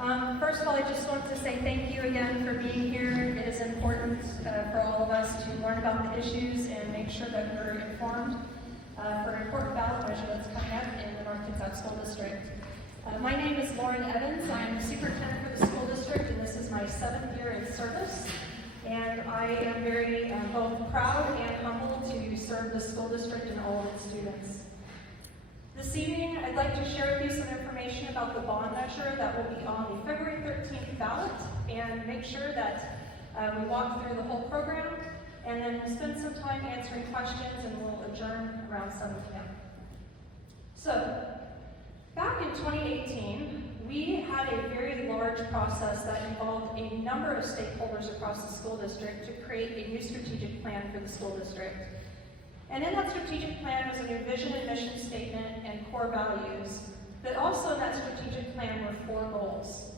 First of all, I just want to say thank you again for being here. It is important for all of us to learn about the issues and make sure that we're informed for an important ballot measure that's coming up in the North Kitsap School District. My name is Lauren Evans. I'm the superintendent for the school district, and this is my 7th year in service. And I am very both proud and humbled to serve the school district and all of its students. This evening, I'd like to share with you some information about the bond measure that will be on the February 13th ballot, and make sure that we walk through the whole program, and then we'll spend some time answering questions, and we'll adjourn around 7 p.m. So, back in 2018, we had a very large process that involved a number of stakeholders across the school district to create a new strategic plan for the school district. And in that strategic plan was a new vision and mission statement and core values, but also in that strategic plan were 4 goals.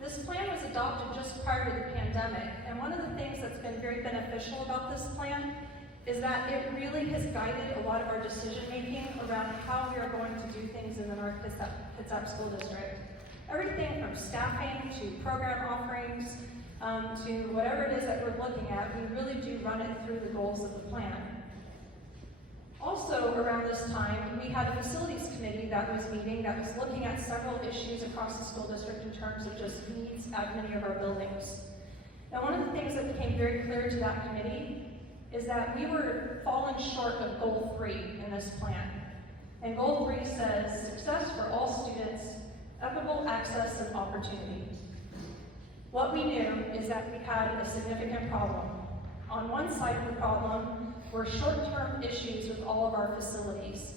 This plan was adopted just prior to the pandemic, and one of the things that's been very beneficial about this plan is that it really has guided a lot of our decision making around how we are going to do things in the North Kitsap School District. Everything from staffing to program offerings to whatever it is that we're looking at, we really do run it through the goals of the plan. Also around this time, we had a facilities committee that was meeting that was looking at several issues across the school district in terms of just needs at many of our buildings. Now, one of the things that became very clear to that committee is that we were falling short of goal 3 in this plan. And goal 3 says, success for all students, equitable access and opportunity. What we knew is that we had a significant problem. On one side of the problem were short-term issues with all of our facilities.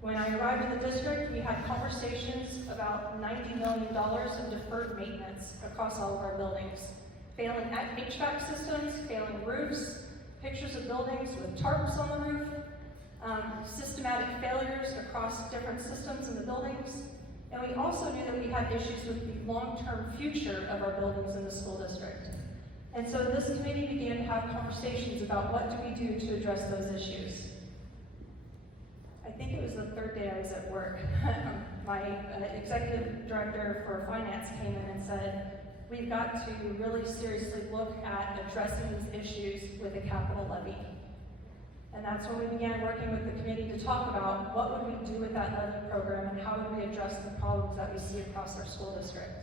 When I arrived in the district, we had conversations about $90 million of deferred maintenance across all of our buildings. Failing HVAC systems, failing roofs, pictures of buildings with tarps on the roof, systematic failures across different systems in the buildings. And we also knew that we had issues with the long-term future of our buildings in the school district. And so this committee began to have conversations about what do we do to address those issues. I think it was the 3rd day I was at work. My executive director for finance came in and said, we've got to really seriously look at addressing these issues with a capital levy. And that's when we began working with the committee to talk about what would we do with that levy program and how would we address the problems that we see across our school district.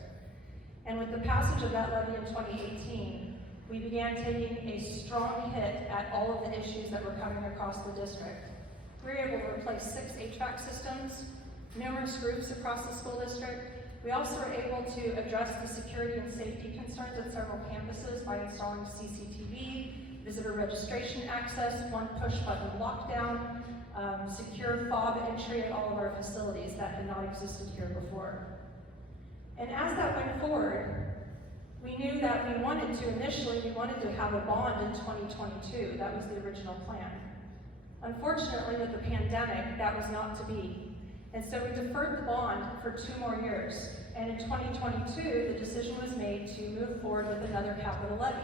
And with the passage of that levy in 2018, we began taking a strong hit at all of the issues that were coming across the district. We were able to replace 6 HVAC systems, numerous roofs across the school district. We also were able to address the security and safety concerns at several campuses by installing CCTV, visitor registration access, one push-button lockdown, secure fob entry at all of our facilities that had not existed here before. And as that went forward, we knew that we wanted to have a bond in 2022. That was the original plan. Unfortunately, with the pandemic, that was not to be. And so we deferred the bond for 2 more years. And in 2022, the decision was made to move forward with another capital levy.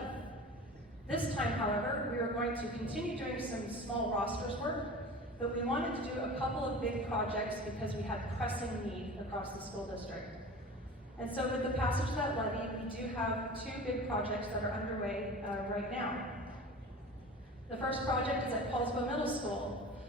This time, however, we were going to continue doing some small rosters work, but we wanted to do a couple of big projects because we had pressing need across the school district. And so with the passage of that levy, we do have 2 big projects that are underway right now. The first project is at Paulsbo Middle School.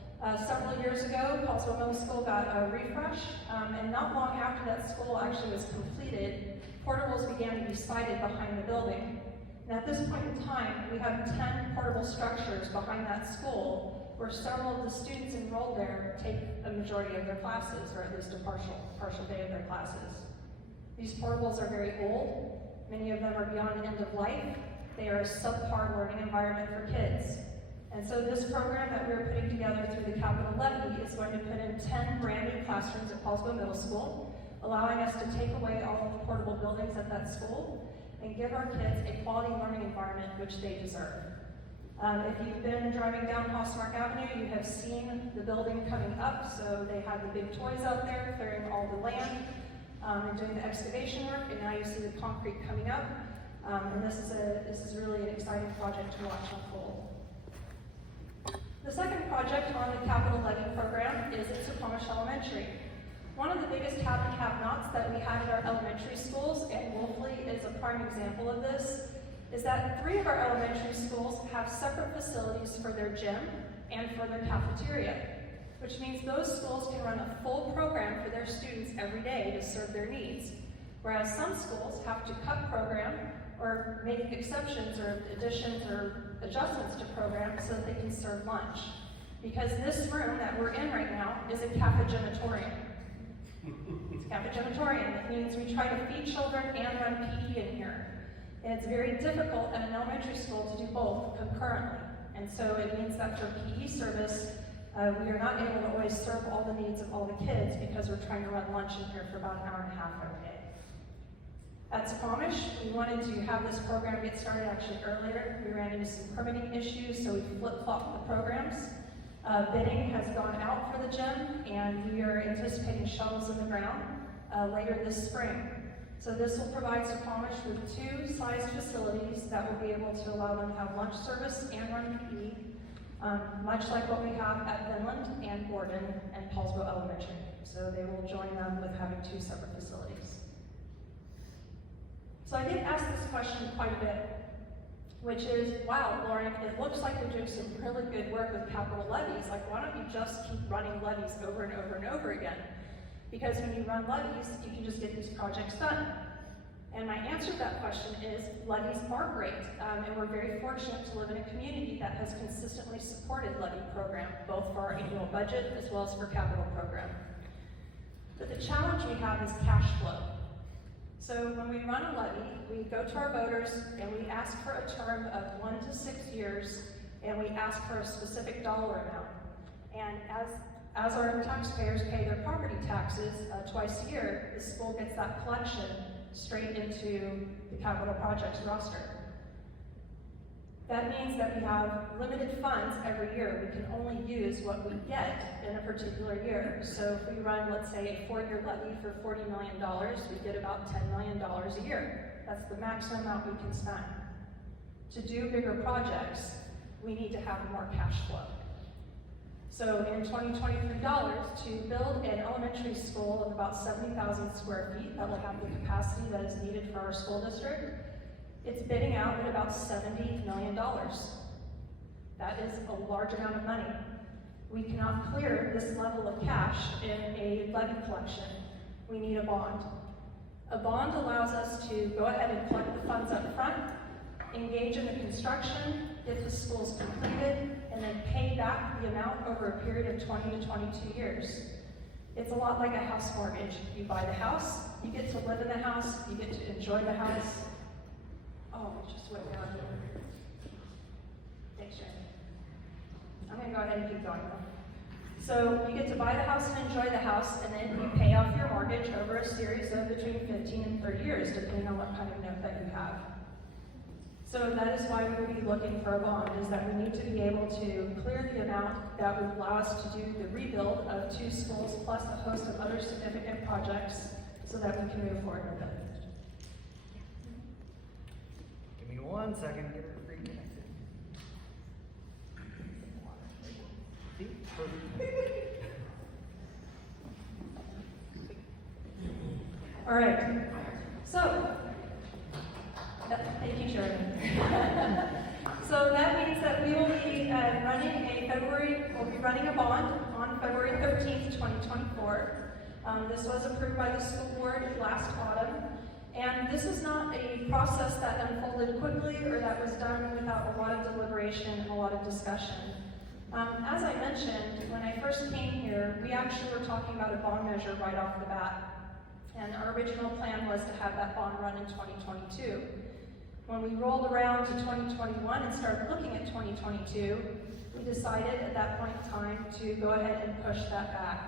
Several years ago, Paulsbo Middle School got a refresh, and not long after that school actually was completed, portables began to be sited behind the building. And at this point in time, we have 10 portable structures behind that school where several of the students enrolled there take a majority of their classes, or at least a partial day of their classes. These portables are very old. Many of them are beyond end of life. They are a subpar learning environment for kids. And so this program that we're putting together through the capital levy is going to put in 10 brand new classrooms at Paulsbo Middle School, allowing us to take away all of the portable buildings at that school and give our kids a quality learning environment which they deserve. If you've been driving down Hosmark Avenue, you have seen the building coming up. So they have the big toys out there clearing all the land and doing the excavation work, and now you see the concrete coming up. And this is really an exciting project to watch unfold. The second project on the capital levy program is at Wolfle Elementary. One of the biggest have and have-nots that we had at our elementary schools, and Wolfle is a prime example of this, is that 3 of our elementary schools have separate facilities for their gym and for their cafeteria, which means those schools can run a full program for their students every day to serve their needs, whereas some schools have to cut program or make exceptions or additions or adjustments to programs so that they can serve lunch. Because this room that we're in right now is a cafegematorium. It's a cafegematorium. It means we try to feed children and run PE in here. And it's very difficult at an elementary school to do both concurrently. And so it means that for PE service, we are not able to always serve all the needs of all the kids because we're trying to run lunch in here for about an hour and a half every day. At Squamish, we wanted to have this program get started actually earlier. We ran into some permitting issues, so we flip-flopped the programs. Bidding has gone out for the gym, and we are anticipating shovels in the ground later this spring. So this will provide Squamish with 2 sized facilities that will be able to allow them to have lunch service and run PE, much like what we have at Finland and Gordon and Paulsboro Elementary. So they will join them with having 2 separate facilities. So I get asked this question quite a bit, which is, wow, Lauren, it looks like you're doing some really good work with capital levies. Like, why don't you just keep running levies over and over and over again? Because when you run levies, you can just get these projects done. And my answer to that question is, levies are great, and we're very fortunate to live in a community that has consistently supported levy program, both for our annual budget as well as for capital program. But the challenge we have is cash flow. So when we run a levy, we go to our voters and we ask for a term of 1 to 6 years, and we ask for a specific dollar amount. And as our taxpayers pay their property taxes twice a year, the school gets that collection straight into the capital projects roster. That means that we have limited funds every year. We can only use what we get in a particular year. So if we run, let's say, a 4-year levy for $40 million, we get about $10 million a year. That's the maximum amount we can spend. To do bigger projects, we need to have more cash flow. So in 2023 dollars, to build an elementary school of about 70,000 square feet that will have the capacity that is needed for our school district, it's bidding out at about $70 million. That is a large amount of money. We cannot clear this level of cash in a levy collection. We need a bond. A bond allows us to go ahead and collect the funds up front, engage in the construction, get the schools completed, and then pay back the amount over a period of 20 to 22 years. It's a lot like a house mortgage. You buy the house, you get to live in the house, you get to enjoy the house. Oh, it just went down here. Thanks, Jen. I'm going to go ahead and keep going though. So you get to buy the house and enjoy the house, and then you pay off your mortgage over a series of between 15 and 30 years, depending on what kind of note that you have. So that is why we would be looking for a bond, is that we need to be able to clear the amount that would allow us to do the rebuild of 2 schools plus a host of other significant projects so that we can move forward with it. Give me 1 second to get her reconnected. See? Perfect. All right. So, thank you, Sharon. So that means that we will be we'll be running a bond on February 13th, 2024. This was approved by the school board last autumn. And this is not a process that unfolded quickly or that was done without a lot of deliberation and a lot of discussion. As I mentioned, when I first came here, we actually were talking about a bond measure right off the bat. And our original plan was to have that bond run in 2022. When we rolled around to 2021 and started looking at 2022, we decided at that point in time to go ahead and push that back.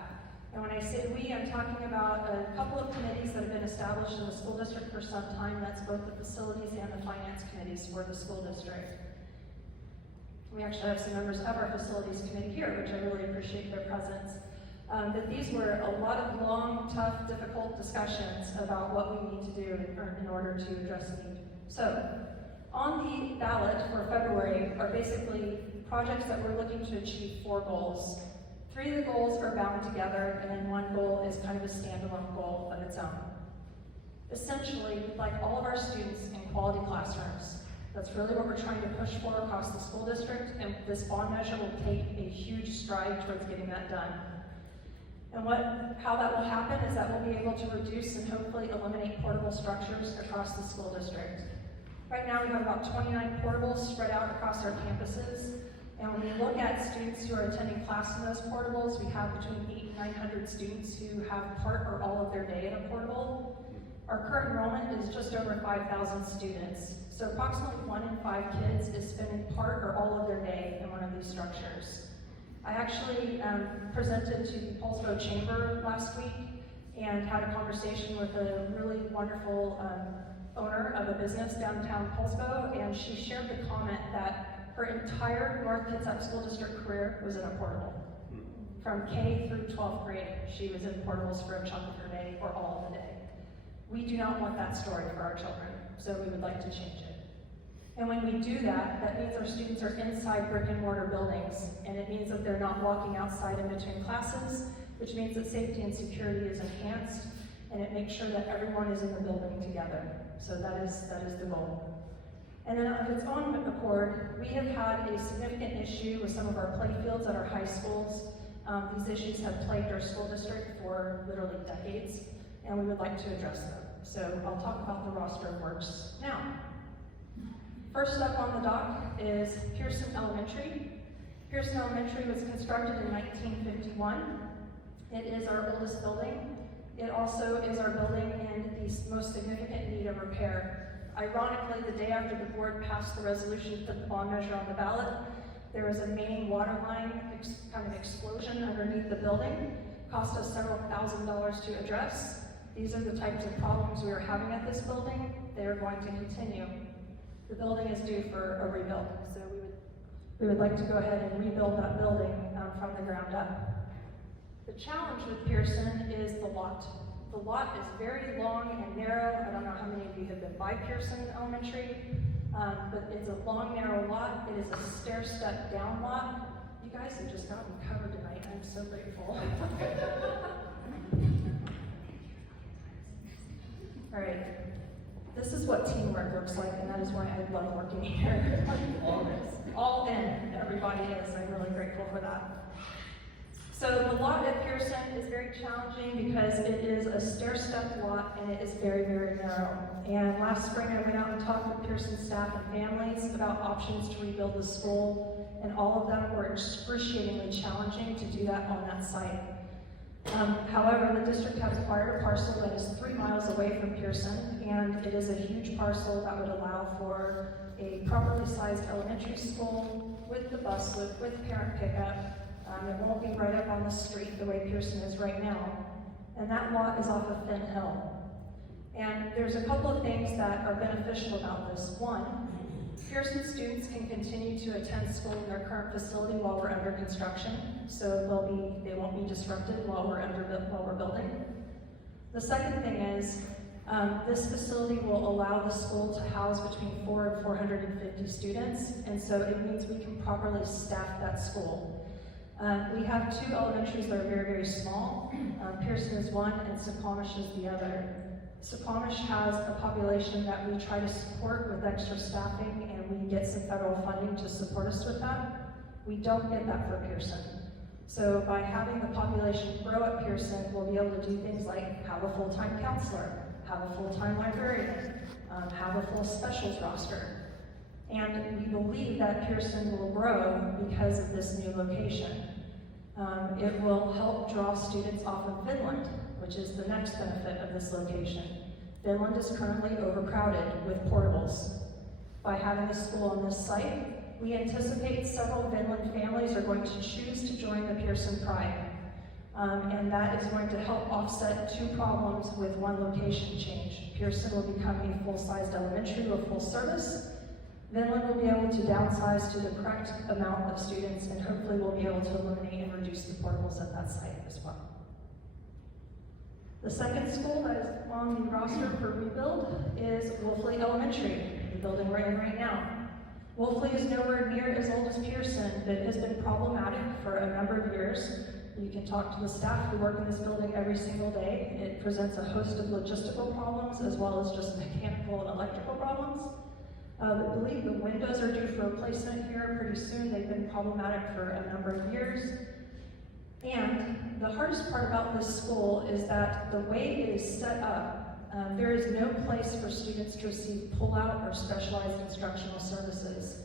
And when I say we, I'm talking about a couple of committees that have been established in the school district for some time. That's both the facilities and the finance committees for the school district. We actually have some members of our facilities committee here, which I really appreciate their presence. But these were a lot of long, tough, difficult discussions about what we need to do in order to address need. So, on the ballot for February are basically projects that we're looking to achieve 4 goals. 3 of the goals are bound together, and then 1 goal is kind of a standalone goal of its own. Essentially, we'd like all of our students in quality classrooms. That's really what we're trying to push for across the school district, and this bond measure will take a huge stride towards getting that done. And how that will happen is that we'll be able to reduce and hopefully eliminate portable structures across the school district. Right now, we have about 29 portables spread out across our campuses. And when we look at students who are attending class in those portables, we have between 800 and 900 students who have part or all of their day in a portable. Our current enrollment is just over 5,000 students. So approximately 1 in 5 kids is spending part or all of their day in one of these structures. I actually presented to the Poulsbo Chamber last week and had a conversation with a really wonderful owner of a business downtown Poulsbo, and she shared the comment that her entire North Kitsap School District career was in a portable. From K through 12th grade, she was in portables for a chunk of her day or all of the day. We do not want that story for our children, so we would like to change it. And when we do that, that means our students are inside brick and mortar buildings, and it means that they're not walking outside in between classes, which means that safety and security is enhanced, and it makes sure that everyone is in the building together. So that is the goal. And then of its own accord, we have had a significant issue with some of our play fields at our high schools. These issues have plagued our school district for literally decades, and we would like to address them. So I'll talk about the roster of works now. First up on the dock is Pearson Elementary. Pearson Elementary was constructed in 1951. It is our oldest building. It also is our building in the most significant need of repair. Ironically, the day after the board passed the resolution to put the bond measure on the ballot, there was a main water line kind of explosion underneath the building. Cost us several $1,000s to address. These are the types of problems we are having at this building. They are going to continue. The building is due for a rebuild, so we would like to go ahead and rebuild that building from the ground up. The challenge with Pearson is the lot. The lot is very long and narrow. I don't know how many of you have been by Pearson Elementary, but it's a long, narrow lot. It is a stair-step down lot. You guys have just gotten covered tonight. I'm so grateful. All right. This is what teamwork looks like, and that is why I love working here. All in, everybody is. I'm really grateful for that. So the lot at Pearson is very challenging because it is a stair-step lot and it is very, very narrow. And last spring I went out and talked with Pearson staff and families about options to rebuild the school, and all of them were excruciatingly challenging to do that on that site. However, the district has acquired a parcel that is 3 miles away from Pearson, and it is a huge parcel that would allow for a properly sized elementary school with the bus loop, with parent pickup. It won't be right up on the street the way Pearson is right now. And that lot is off of Finn Hill. And there's a couple of things that are beneficial about this. One, Pearson students can continue to attend school in their current facility while we're under construction, so they won't be disrupted while we're building. The second thing is, this facility will allow the school to house between 400 and 450 students, and so it means we can properly staff that school. We have 2 elementaries that are very, very small. Pearson is one, and Suquamish is the other. Suquamish has a population that we try to support with extra staffing, and we get some federal funding to support us with that. We don't get that for Pearson. So by having the population grow at Pearson, we'll be able to do things like have a full-time counselor, have a full-time librarian, have a full specials roster. And we believe that Pearson will grow because of this new location. It will help draw students off of Vinland, which is the next benefit of this location. Vinland is currently overcrowded with portables. By having a school on this site, we anticipate several Vinland families are going to choose to join the Pearson Pride. And that is going to help offset 2 problems with one location change. Pearson will become a full-sized elementary with full service. Vinland will be able to downsize to the correct amount of students, and hopefully we'll be able to eliminate and reduce the portables at that site as well. The second school that is on the roster for rebuild is Wolfle Elementary, the building we're in right now. Wolfle is nowhere near as old as Pearson, but it has been problematic for a number of years. You can talk to the staff who work in this building every single day. It presents a host of logistical problems as well as just mechanical and electrical problems. I believe the windows are due for replacement here pretty soon. They've been problematic for a number of years. And the hardest part about this school is that the way it is set up, there is no place for students to receive pull-out or specialized instructional services.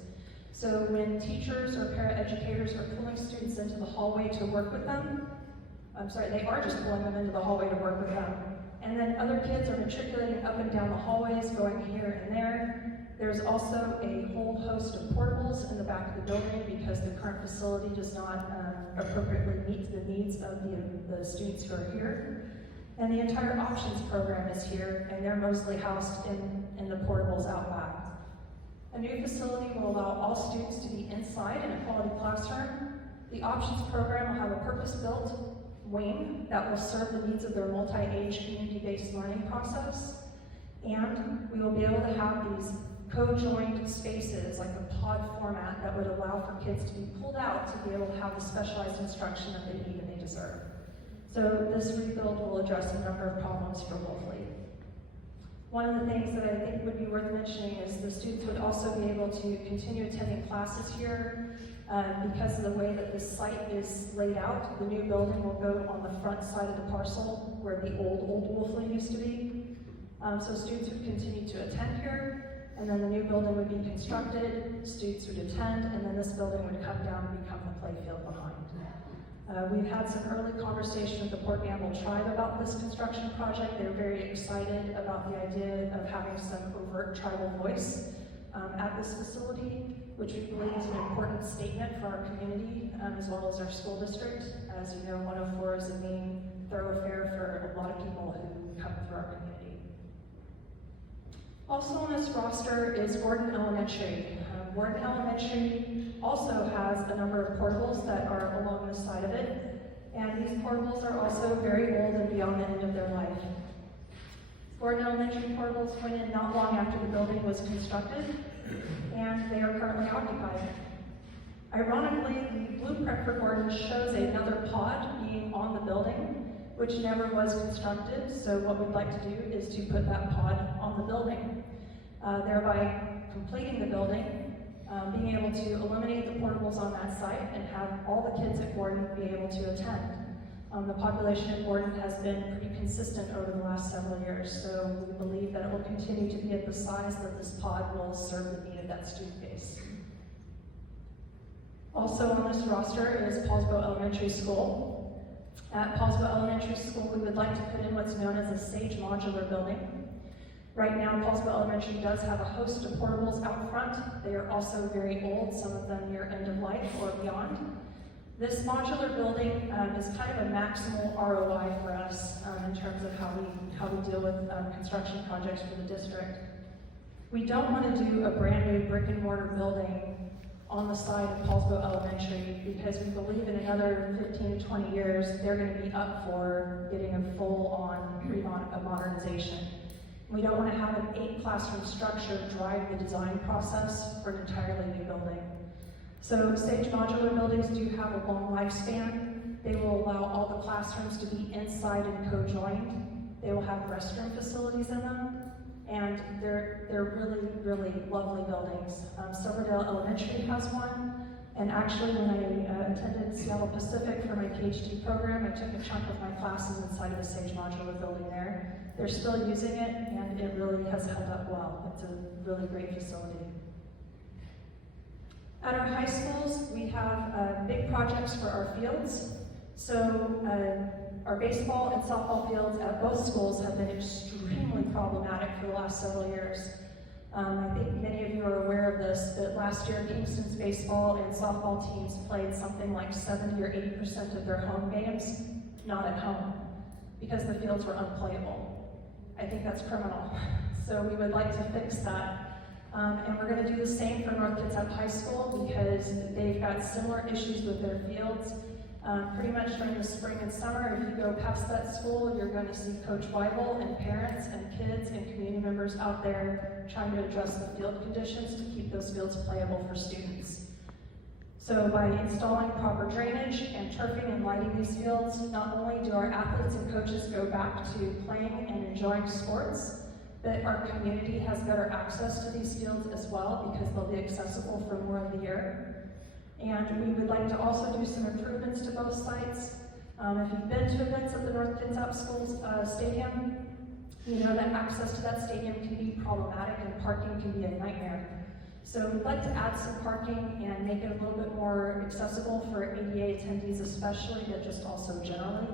So when teachers or paraeducators are pulling students into the hallway to work with them, they are just pulling them into the hallway to work with them. And then other kids are matriculating up and down the hallways, going here and there. There's also a whole host of portables in the back of the building because the current facility does not appropriately meet the needs of the students who are here. And the entire options program is here, and they're mostly housed in the portables out back. A new facility will allow all students to be inside in a quality classroom. The options program will have a purpose-built wing that will serve the needs of their multi-age community-based learning process. And we will be able to have these co-joined spaces, like a pod format, that would allow for kids to be pulled out to be able to have the specialized instruction that they need and they deserve. So this rebuild will address a number of problems for Wolfle. One of the things that I think would be worth mentioning is the students would also be able to continue attending classes here. Because of the way that this site is laid out, the new building will go on the front side of the parcel where the old Wolfle used to be. So students would continue to attend here, and then the new building would be constructed, students would attend, and then this building would come down and become the playfield behind. We've had some early conversation with the Port Gamble tribe about this construction project. They're very excited about the idea of having some overt tribal voice at this facility, which we believe is an important statement for our community as well as our school district. As you know, 104 is the main thoroughfare for a lot of people who come through our community. Also on this roster is Gordon Elementary. Gordon Elementary also has a number of portables that are along the side of it, and these portables are also very old and beyond the end of their life. Gordon Elementary portables went in not long after the building was constructed, and they are currently occupied. Ironically, the blueprint for Gordon shows another pod being on the building, which never was constructed, so what we'd like to do is to put that pod on the building, thereby completing the building, being able to eliminate the portables on that site and have all the kids at Gordon be able to attend. The population at Gordon has been pretty consistent over the last several years, so we believe that it will continue to be at the size that this pod will serve the need of that student base. Also on this roster is Paulsbo Elementary School. At Paulsbo Elementary School, we would like to put in what's known as a Sage modular building. Right now, Paulsbo Elementary does have a host of portables out front. They are also very old, some of them near end of life or beyond. This modular building is kind of a maximal ROI for us in terms of how we deal with construction projects for the district. We don't want to do a brand new brick and mortar building on the side of Paulsbo Elementary because we believe in another 15 to 20 years they're going to be up for getting a full-on modernization. We don't want to have an 8-classroom structure drive the design process for an entirely new building. So Sage modular buildings do have a long lifespan. They will allow all the classrooms to be inside and co-joined. They will have restroom facilities in them, and they're really, really lovely buildings. Silverdale Elementary has one, and actually when I attended Seattle Pacific for my PhD program, I took a chunk of my classes inside of the Sage modular building there. They're still using it, and it really has held up well. It's a really great facility. At our high schools, we have big projects for our fields. So our baseball and softball fields at both schools have been extremely problematic for the last several years. I think many of you are aware of this, but last year Kingston's baseball and softball teams played something like 70 or 80% of their home games not at home because the fields were unplayable. I think that's criminal. So we would like to fix that. And we're going to do the same for North Kitsap High School because they've got similar issues with their fields. Pretty much during the spring and summer, if you go past that school, you're going to see Coach Weibel and parents and kids and community members out there trying to address the field conditions to keep those fields playable for students. So by installing proper drainage and turfing and lighting these fields, not only do our athletes and coaches go back to playing and enjoying sports, but our community has better access to these fields as well because they'll be accessible for more of the year. And we would like to also do some improvements to both sites. If you've been to events at the North Kitsap Schools Stadium, you know that access to that stadium can be problematic and parking can be a nightmare. So we'd like to add some parking and make it a little bit more accessible for ADA attendees especially, but just also generally.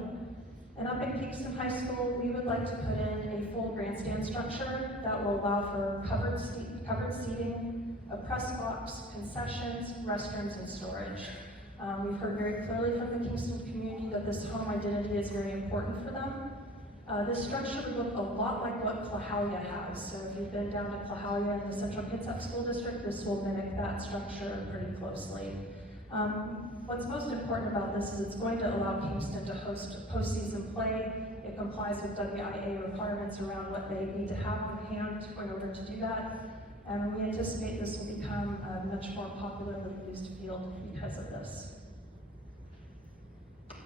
And up in Kingston High School, we would like to put in a full grandstand structure that will allow for covered seating, a press box, concessions, restrooms, and storage. We've heard very clearly from the Kingston community that this home identity is very important for them. This structure would look a lot like what Clahalia has. So if you've been down to Clahalia in the Central Kitsap School District, this will mimic that structure pretty closely. What's most important about this is it's going to allow Kingston to host postseason play. It complies with WIA requirements around what they need to have in hand in order to do that. And we anticipate this will become a much more popularly used field because of this.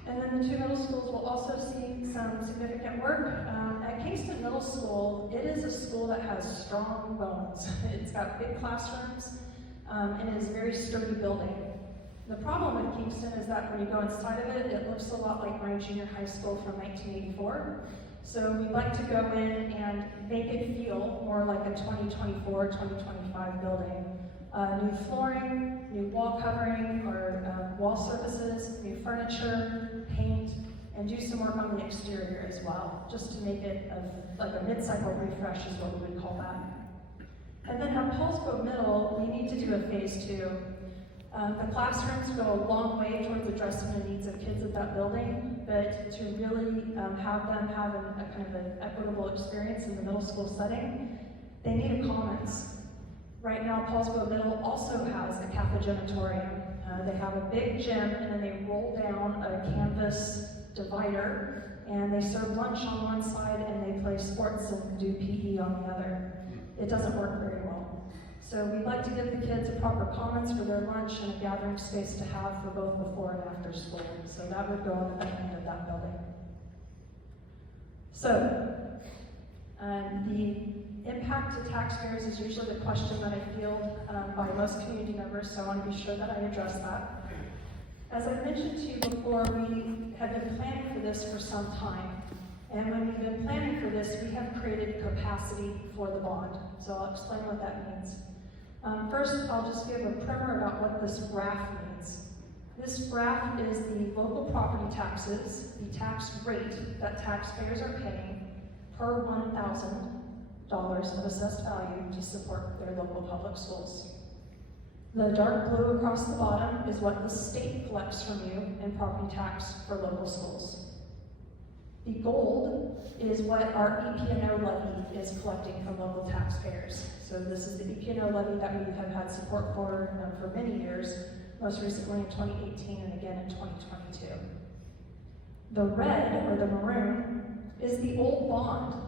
And then the two middle schools will also see some significant work. At Kingston Middle School, it is a school that has strong bones. It's got big classrooms, and it is a very sturdy building. The problem with Kingston is that when you go inside of it, it looks a lot like my junior high school from 1984. So we'd like to go in and make it feel more like a 2024, 2025 building. New flooring, new wall covering or wall surfaces, new furniture, paint, and do some work on the exterior as well, just to make it like a mid-cycle refresh is what we would call that. And then at Paulsboro Middle, we need to do a phase 2. The classrooms go a long way towards addressing the needs of kids at that building, but to really have them have a kind of an equitable experience in the middle school setting, they need a commons. Right now, Paulsboro Middle also has a cafegenitorium. They have a big gym, and then they roll down a canvas divider, and they serve lunch on one side, and they play sports and do PE on the other. It doesn't work very well. So we'd like to give the kids a proper commons for their lunch and a gathering space to have for both before and after school. So that would go on the back end of that building. So, the impact to taxpayers is usually the question that I field by most community members, so I want to be sure that I address that. As I mentioned to you before, we have been planning for this for some time. And when we've been planning for this, we have created capacity for the bond. So I'll explain what that means. First, I'll just give a primer about what this graph means. This graph is the local property taxes, the tax rate that taxpayers are paying per $1,000 of assessed value to support their local public schools. The dark blue across the bottom is what the state collects from you in property tax for local schools. The gold is what our EP&O levy is collecting from local taxpayers. So this is the EP&O levy that we have had support for many years, most recently in 2018 and again in 2022. The red, or the maroon, is the old bond.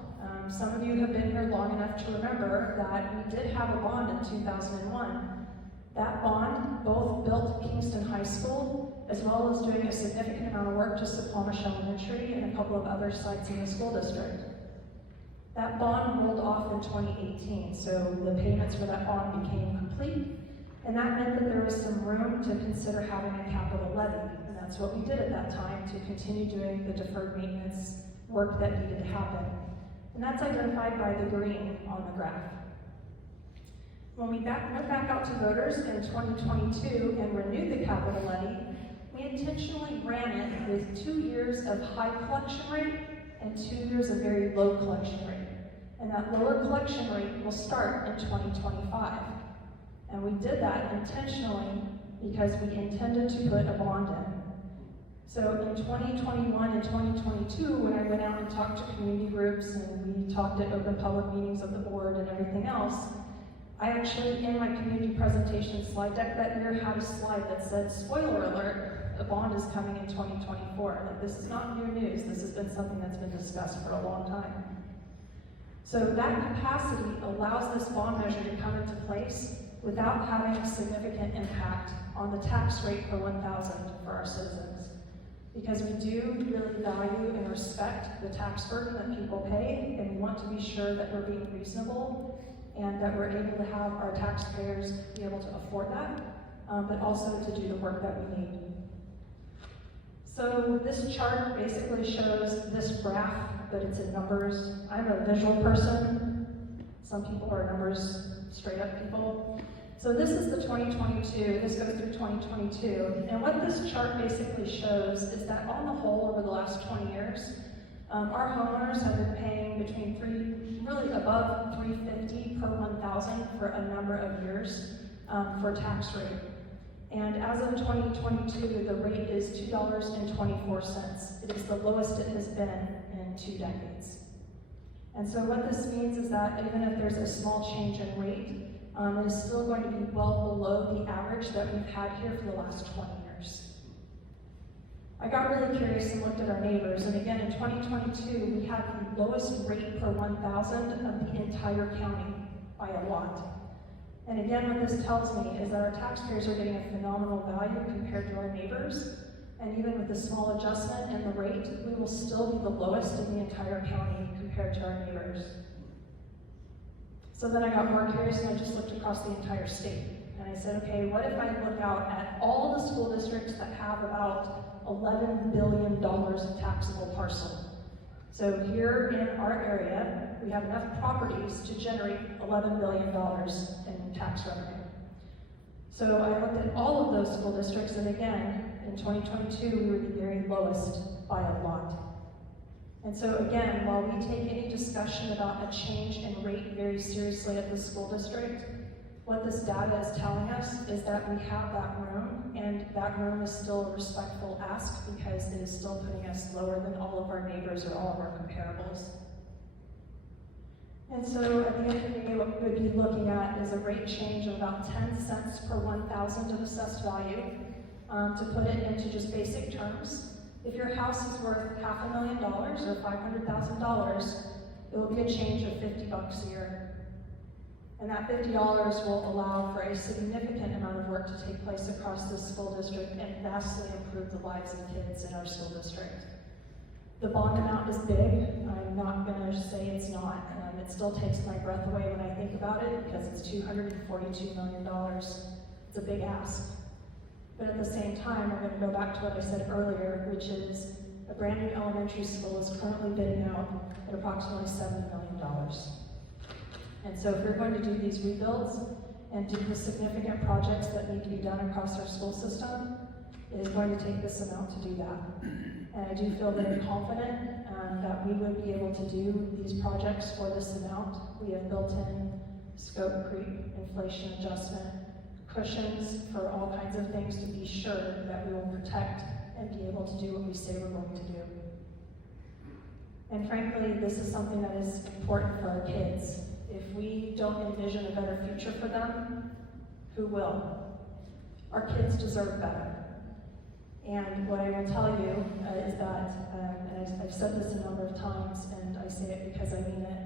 Some of you have been here long enough to remember that we did have a bond in 2001. That bond both built Kingston High School, as well as doing a significant amount of work to Wolfle Elementary and a couple of other sites in the school district. That bond rolled off in 2018, so the payments for that bond became complete, and that meant that there was some room to consider having a capital levy, and that's what we did at that time to continue doing the deferred maintenance work that needed to happen. And that's identified by the green on the graph. When we went back out to voters in 2022 and renewed the capital levy, we intentionally ran it with 2 years of high collection rate and 2 years of very low collection rate. And that lower collection rate will start in 2025. And we did that intentionally because we intended to put a bond in. So in 2021 and 2022, when I went out and talked to community groups and we talked at open public meetings of the board and everything else, I actually, in my community presentation slide deck that year, had a slide that said, spoiler alert, a bond is coming in 2024. Like, this is not new news. This has been something that's been discussed for a long time. So that capacity allows this bond measure to come into place, without having a significant impact on the tax rate per 1,000 for our citizens. Because we do really value and respect the tax burden that people pay, and we want to be sure that we're being reasonable and that we're able to have our taxpayers be able to afford that, but also to do the work that we need. So this chart basically shows this graph, but it's in numbers. I'm a visual person. Some people are numbers, straight up people. So this is the 2022, this goes through 2022. And what this chart basically shows is that on the whole, over the last 20 years, our homeowners have been paying between really above $350 per 1,000 for a number of years for tax rate. And as of 2022, the rate is $2.24. It is the lowest it has been in 2 decades. And so what this means is that even if there's a small change in rate, it is still going to be well below the average that we've had here for the last 20 years. I got really curious and looked at our neighbors, and again in 2022, we had the lowest rate per 1,000 of the entire county by a lot. And again, what this tells me is that our taxpayers are getting a phenomenal value compared to our neighbors, and even with the small adjustment in the rate, we will still be the lowest in the entire county compared to our neighbors. So then I got more curious and I just looked across the entire state. And I said, okay, what if I look out at all the school districts that have about $11 billion in taxable parcel? So here in our area, we have enough properties to generate $11 billion in tax revenue. So I looked at all of those school districts, and again, in 2022, we were the very lowest by a lot. And so again, while we take any discussion about a change in rate very seriously at the school district, what this data is telling us is that we have that room, and that room is still a respectful ask because it is still putting us lower than all of our neighbors or all of our comparables. And so at the end of the day, what we would be looking at is a rate change of about 10 cents per 1,000 of assessed value. To put it into just basic terms, if your house is worth $500,000 or $500,000, it will be a change of $50 a year. And that $50 will allow for a significant amount of work to take place across this school district and vastly improve the lives of kids in our school district. The bond amount is big. I'm not going to say it's not. It still takes my breath away when I think about it because it's $242 million. It's a big ask. But at the same time, we're going to go back to what I said earlier, which is a brand new elementary school is currently bidding out at approximately $7 million. And so if we're going to do these rebuilds and do the significant projects that need to be done across our school system, it is going to take this amount to do that. And I do feel very confident that we would be able to do these projects for this amount. We have built in scope creep, inflation adjustment, cushions for all kinds of things to be sure that we will protect and be able to do what we say we're going to do. And frankly, this is something that is important for our kids. If we don't envision a better future for them, who will? Our kids deserve better. And what I will tell you is that, and I've said this a number of times, and I say it because I mean it,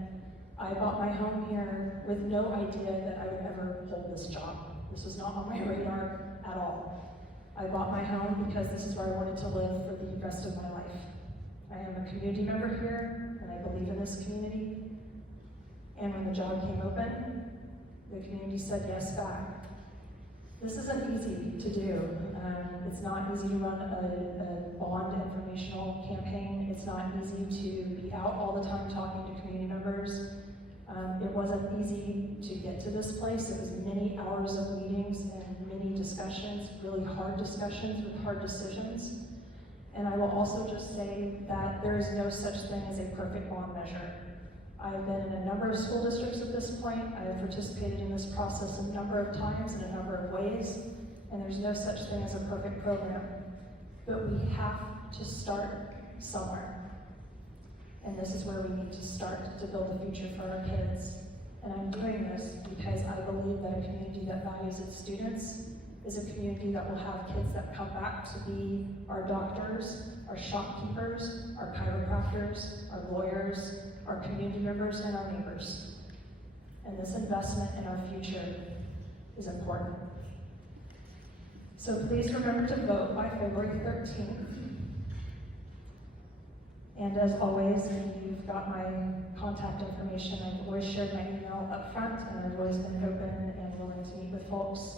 I bought my home here with no idea that I would ever hold this job. This was not on my radar at all. I bought my home because this is where I wanted to live for the rest of my life. I am a community member here, and I believe in this community. And when the job came open, the community said yes back. This isn't easy to do. It's not easy to run a bond informational campaign. It's not easy to be out all the time talking to community members. It wasn't easy to get to this place. It was many hours of meetings and many discussions, really hard discussions with hard decisions. And I will also just say that there is no such thing as a perfect bond measure. I've been in a number of school districts at this point. I have participated in this process a number of times in a number of ways, and there's no such thing as a perfect program. But we have to start somewhere. And this is where we need to start to build a future for our kids. And I'm doing this because I believe that a community that values its students is a community that will have kids that come back to be our doctors, our shopkeepers, our chiropractors, our lawyers, our community members, and our neighbors. And this investment in our future is important. So please remember to vote by February 13th. And as always, you've got my contact information. I've always shared my email up front, and I've always been open and willing to meet with folks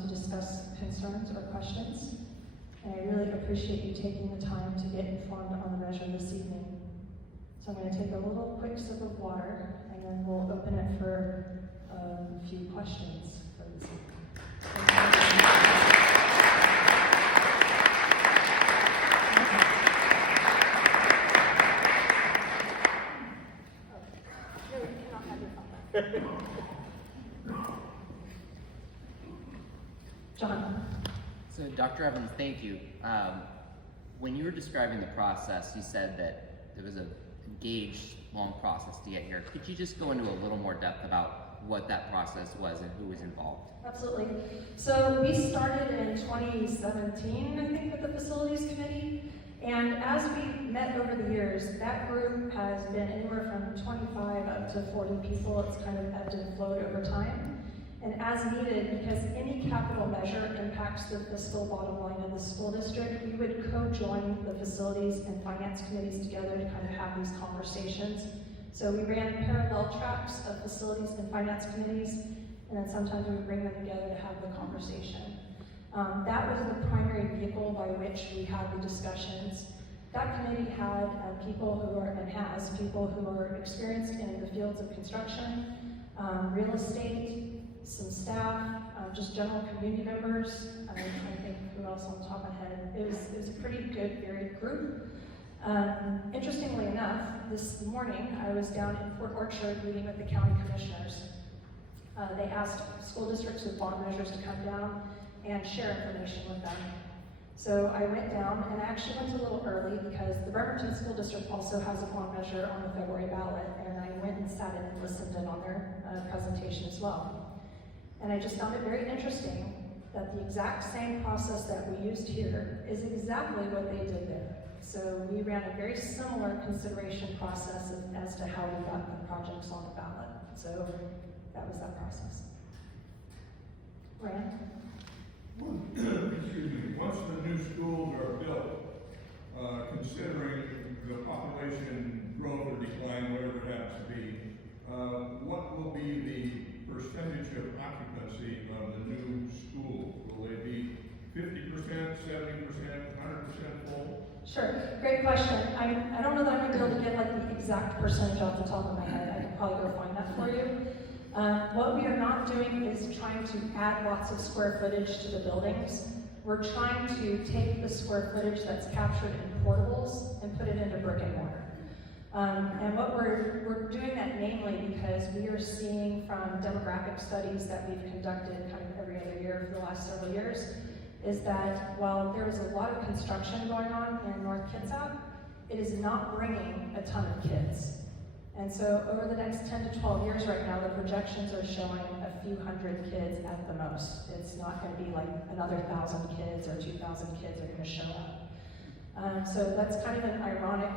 to discuss concerns or questions. And I really appreciate you taking the time to get informed on the measure this evening. So I'm going to take a little quick sip of water, and then we'll open it for a few questions for this evening. John. So, Dr. Evans, thank you. When you were describing the process, you said that it was a engaged, long process to get here. Could you just go into a little more depth about what that process was and who was involved? Absolutely. So we started in 2017, I think, with the Facilities Committee. And as we met over the years, that group has been anywhere from 25 up to 40 people. It's kind of ebbed and flowed over time. And as needed, because any capital measure impacts the fiscal bottom line of the school district, we would co-join the facilities and finance committees together to kind of have these conversations. So we ran parallel tracks of facilities and finance committees, and then sometimes we would bring them together to have the conversation. That was the primary vehicle by which we had the discussions. That committee had people who are, and has people who are experienced in the fields of construction, real estate, some staff, just general community members. I think who else on the top of my head. It was a pretty good, varied group. Interestingly enough, this morning I was down in Port Orchard meeting with the county commissioners. They asked school districts with bond measures to come down and share information with them. So I went down, and I actually went a little early because the Bremerton School District also has a bond measure on the February ballot, and I went and sat in and listened in on their presentation as well. And I just found it very interesting that the exact same process that we used here is exactly what they did there. So we ran a very similar consideration process as to how we got the projects on the ballot. So that was that process. Rand? Excuse me, once the new schools are built, considering the population growth or decline, whatever it happens to be, what will be the percentage of occupancy of the new school? Will they be 50%, 70%, 100% full? Sure, great question. I don't know that I'm going to be able to get like the exact percentage off the top of my head. I can probably go find that for you. What we are not doing is trying to add lots of square footage to the buildings. We're trying to take the square footage that's captured in portables and put it into brick and mortar. And what we're doing that mainly because we are seeing from demographic studies that we've conducted kind of every other year for the last several years, is that while there is a lot of construction going on in North Kitsap, it is not bringing a ton of kids. And so over the next 10 to 12 years right now, the projections are showing a few hundred kids at the most. It's not going to be like another 1,000 kids or 2,000 kids are going to show up. So that's kind of an ironic,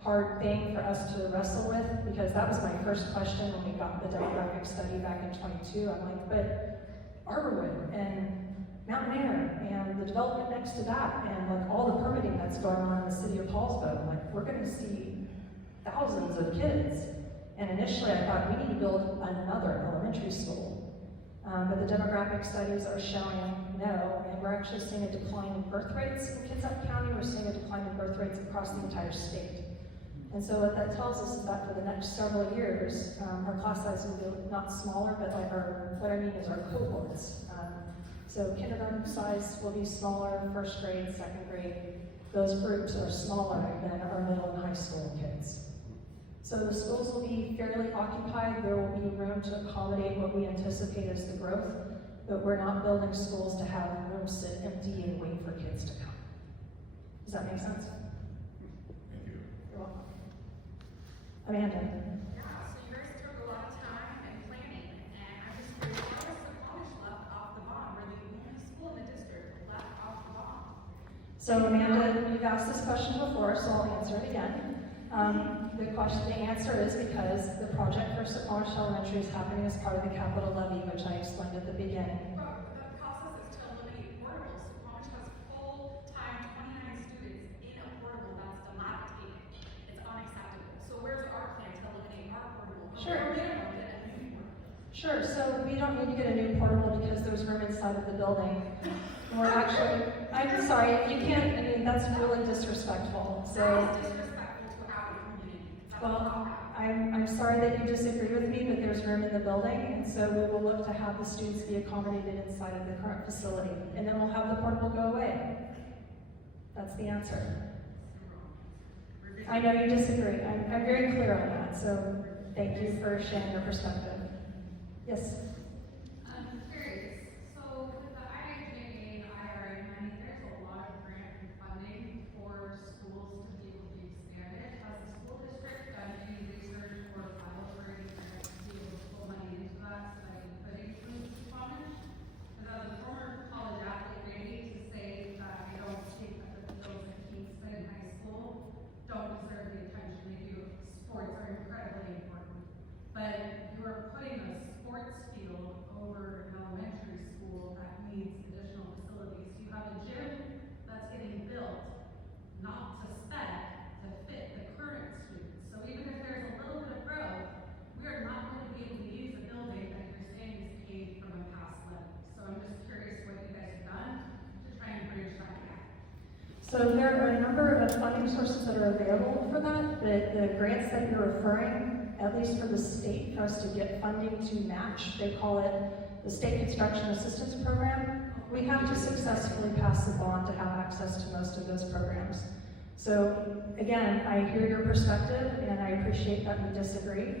hard thing for us to wrestle with, because that was my first question when we got the demographic study back in 22. I'm like, but Arborwood and Mountain Air and the development next to that and like all the permitting that's going on in the city of Hallsville, like we're going to see thousands of kids. And initially I thought we need to build another elementary school. But the demographic studies are showing no, and we're actually seeing a decline in birth rates in Kitsap County. We're seeing a decline in birth rates across the entire state. And so what that tells us is that for the next several years, our class size will be not smaller, but like what I mean is our cohorts. So kindergarten size will be smaller, first grade, second grade. Those groups are smaller than our middle and high school kids. So the schools will be fairly occupied. There will be room to accommodate what we anticipate as the growth, but we're not building schools to have rooms sit empty and wait for kids to come. Does that make sense? Thank you. You're welcome. Amanda? Yeah, so you guys took a lot of time and planning, and I'm just curious, how is the college left off the bond? Were the only school in the district left off the bond? So Amanda, you've asked this question before, so I'll answer it again. The answer is because the project for Wolfle Elementary is happening as part of the capital levy, which I explained at the beginning. But the process is to eliminate portables. Squamish has full-time 29 students in a portable that's dilapidated. It's unacceptable. So where's our plan to eliminate our portable? Sure. We're gonna get a new portable. Sure, so we don't need to get a new portable because there's room inside of the building. We're actually, I'm sorry, if you can't, I mean, that's really disrespectful, so. That is disrespectful to our community. That's all Well, I have. I'm sorry that you disagree with me, but there's room in the building, and so we will look to have the students be accommodated inside of the current facility, and then we'll have the portable go away. That's the answer. I know you disagree, I'm very clear on that, so thank you for sharing your perspective. Yes? I'm curious, so with the IIJA and IRA money, there's a lot of grant funding for schools to be able to be expanded. Has the school district done any research or filed for any grants to be able to pull money into that so that you could include Squamish? Because as a former college athlete, Randy, to say that I don't think that the fields at Kingston High School don't deserve the attention they do. Sports are incredibly important. But you are putting a sports field over an elementary school that needs additional facilities. You have a gym that's getting built, not to spec, to fit the current students. So even if there's a little bit of growth, we are not going to be able to use a building that you're saying is paid from a past levy. So I'm just curious what you guys have done to try and bridge that gap. So there are a number of funding sources that are available for that, but the grants that you're referring, at least for the state, for us to get funding to match, they call it the State Construction Assistance Program. We have to successfully pass the bond to have access to most of those programs. So again, I hear your perspective and I appreciate that we disagree,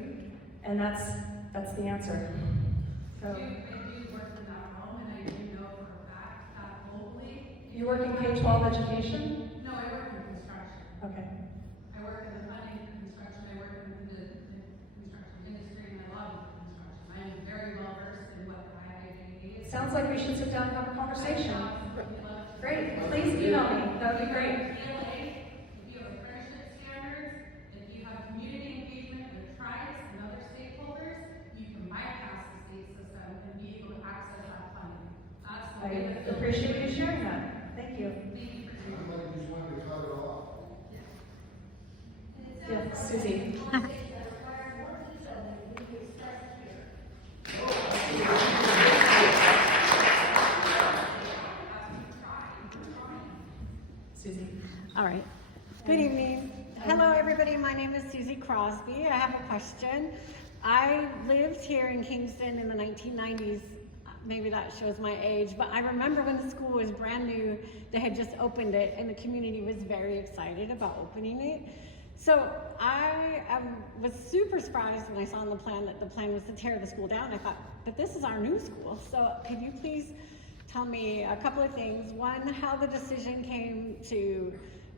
and that's the answer. So, I do work in that realm, and I do know for a fact that locally. you work in K-12 education? No, I work in construction. Okay. I work in the funding for construction, I work in the construction industry, and I love construction. I am very well versed in what the IIJA is. Sounds like we should sit down and have a conversation. Love- Great, please email me, that would be great. PLA, if you have apprenticeship standards, if you have community engagement with tribes and other stakeholders, you can bypass the state system and be able to access that funding. That's the way I that. appreciate you sharing that. Thank you. Thank you for sharing. Somebody just wanted to cut it off. Yeah, Susie. Susie. All right. Good evening. Hello, everybody. My name is Susie Crosby. I have a question. I lived here in Kingston in the 1990s. Maybe that shows my age, but I remember when the school was brand new, they had just opened it and the community was very excited about opening it. So I was super surprised when I saw on the plan that the plan was to tear the school down. I thought, but this is our new school. So could you please tell me a couple of things? One, how the decision came to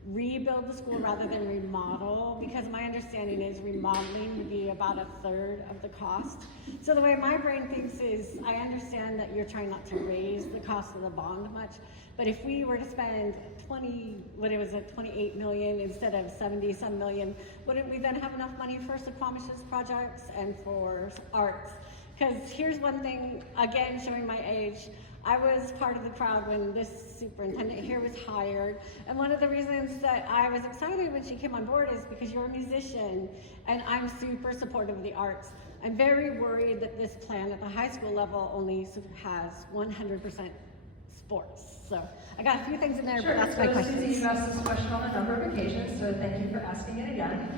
rebuild the school rather than remodel, because my understanding is remodeling would be about 1/3 of the cost. So the way my brain thinks is, I understand that you're trying not to raise the cost of the bond much, but if we were to spend 28 million instead of 70-some million, wouldn't we then have enough money for Squamish's projects and for arts? Because here's one thing, again, showing my age, I was part of the crowd when this superintendent here was hired, and one of the reasons that I was excited when she came on board is because you're a musician, and I'm super supportive of the arts. I'm very worried that this plan at the high school level only has 100% sports. So I got a few things in there, Sure. but that's my So question. Susie, you've asked this question on a number of occasions, so thank you for asking it again.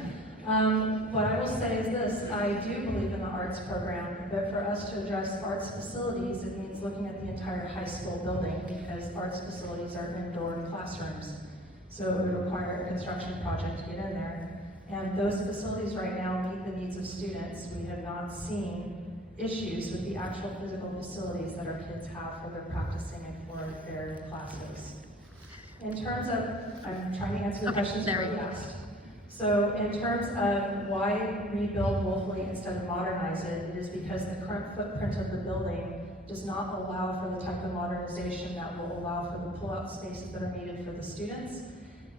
What I will say is this, I do believe in the arts program, but for us to address arts facilities, it means looking at the entire high school building, because arts facilities are indoor classrooms. So it would require a construction project to get in there. And those facilities right now meet the needs of students. We have not seen issues with the actual physical facilities that our kids have for their practicing and for their classes. In terms of, I'm trying to answer the questions you already asked. So in terms of why rebuild Wolfle instead of modernize it, it is because the current footprint of the building does not allow for the type of modernization that will allow for the pull-out spaces that are needed for the students.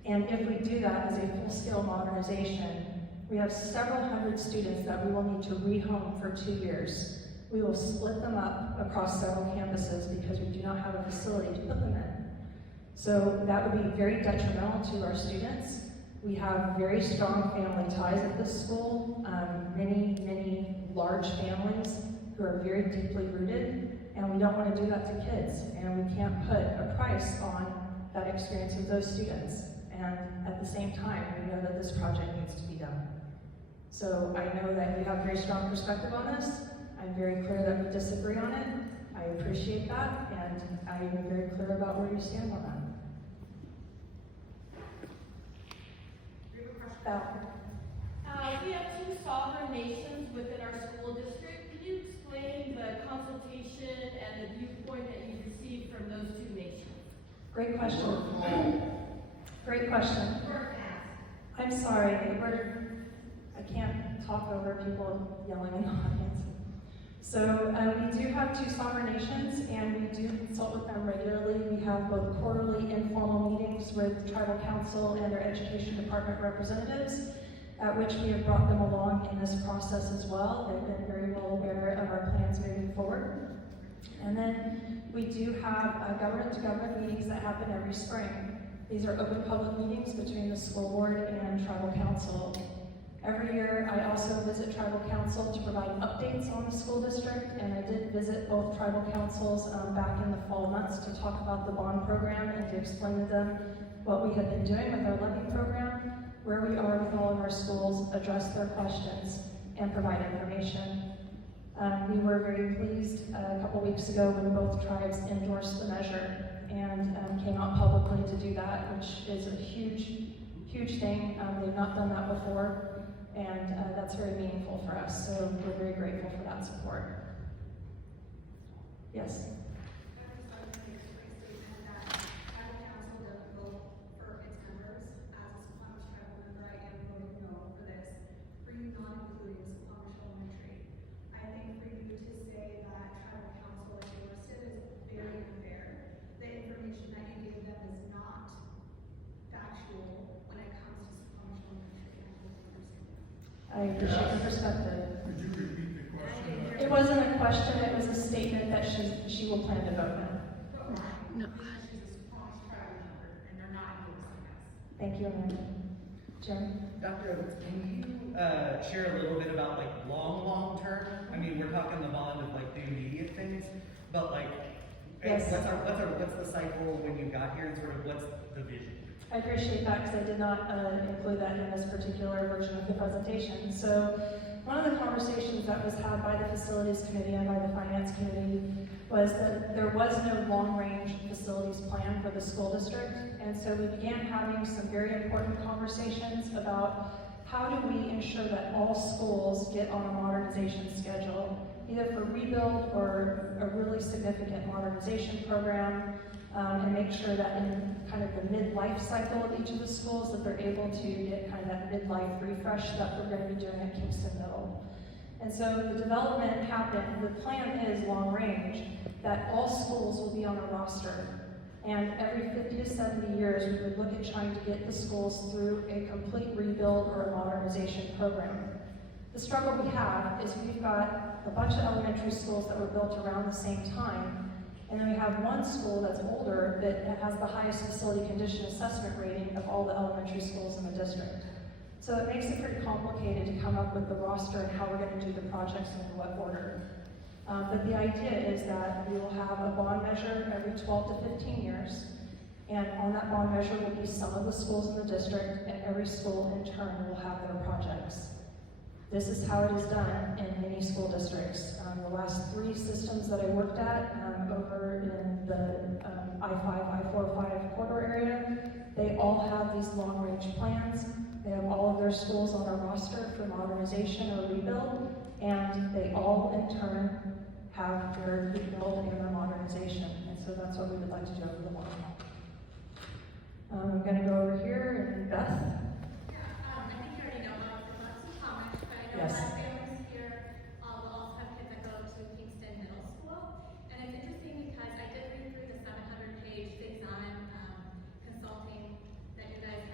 And if we do that as a full-scale modernization, we have several hundred students that we will need to rehome for 2 years. We will split them up across several campuses because we do not have a facility to put them in. So that would be very detrimental to our students. We have very strong family ties at this school, many large families who are very deeply rooted, and we don't want to do that to kids, and we can't put a price on that experience of those students. And at the same time, we know that this project needs to be done. So I know that you have a very strong perspective on this. I'm very clear that we disagree on it. I appreciate that, and I am very clear about where you stand on that. Val. We have 2 sovereign nations within our school district. Could you explain the consultation and the viewpoint that you received from those 2 nations? Great question. Great question. I'm sorry, I can't talk over people yelling in the audience. So we do have 2 sovereign nations, and we do consult with them regularly. We have both quarterly informal meetings with tribal council and their education department representatives, at which we have brought them along in this process as well. They've been very well aware of our plans moving forward. And then we do have government-to-government meetings that happen every spring. These are open public meetings between the school board and tribal council. Every year, I also visit tribal council to provide updates on the school district, and I did visit both tribal councils back in the fall months to talk about the bond program and to explain to them what we have been doing with our levy program, where we are with all of our schools, address their questions, and provide information. We were very pleased a couple weeks ago when both tribes endorsed the measure and came out publicly to do that, which is a huge thing. They've not done that before. And that's very meaningful for us, so we're very grateful for that support. Yes? I just wanted to make a brief statement that tribal council doesn't vote for its members. As a Squamish tribal member, I am voting no for this, for you not including Squamish Elementary. I think for you to say that tribal council endorsed it is very unfair. The information that you gave them is not factual when it comes to Squamish Elementary. I appreciate the perspective. Could you repeat the question? It wasn't a question, it was a statement that she will plan to vote no. No. She's a Squamish tribal member, and they're not endorsing us. Thank you, Amanda. Jim? Dr. Oates, can you share a little bit about like long term? I mean, we're talking the bond of like the immediate things, but like, Yes. what's the cycle when you got here, and sort of what's the vision? I appreciate that because I did not include that in this particular version of the presentation. So one of the conversations that was had by the facilities committee and by the finance committee was that there was no long-range facilities plan for the school district. And so we began having some very important conversations about how do we ensure that all schools get on a modernization schedule, either for rebuild or a really significant modernization program, and make sure that in kind of the mid-life cycle of each of the schools that they're able to get kind of that mid-life refresh that we're going to be doing at Kingston Middle. And so the development happened, the plan is long range, that all schools will be on a roster. And every 50 to 70 years, we would look at trying to get the schools through a complete rebuild or a modernization program. The struggle we have is we've got a bunch of elementary schools that were built around the same time, and then we have one school that's older that has the highest facility condition assessment rating of all the elementary schools in the district. So it makes it pretty complicated to come up with the roster and how we're going to do the projects and in what order. But the idea is that we will have a bond measure every 12 to 15 years, and on that bond measure will be some of the schools in the district, and every school in turn will have their projects. This is how it is done in many school districts. The last 3 systems that I worked at over in the I-5, I-405 corridor area, they all have these long-range plans. They have all of their schools on a roster for modernization or rebuild, and they all in turn have their rebuild and their modernization. And so that's what we would like to do over the long haul. I'm going to go over here and Beth. I think you already know about the lots of comments, but I know Yes. a lot of families here will also have kids that go to Kingston Middle School. And it's interesting because I did read through the 700-page design consulting that you guys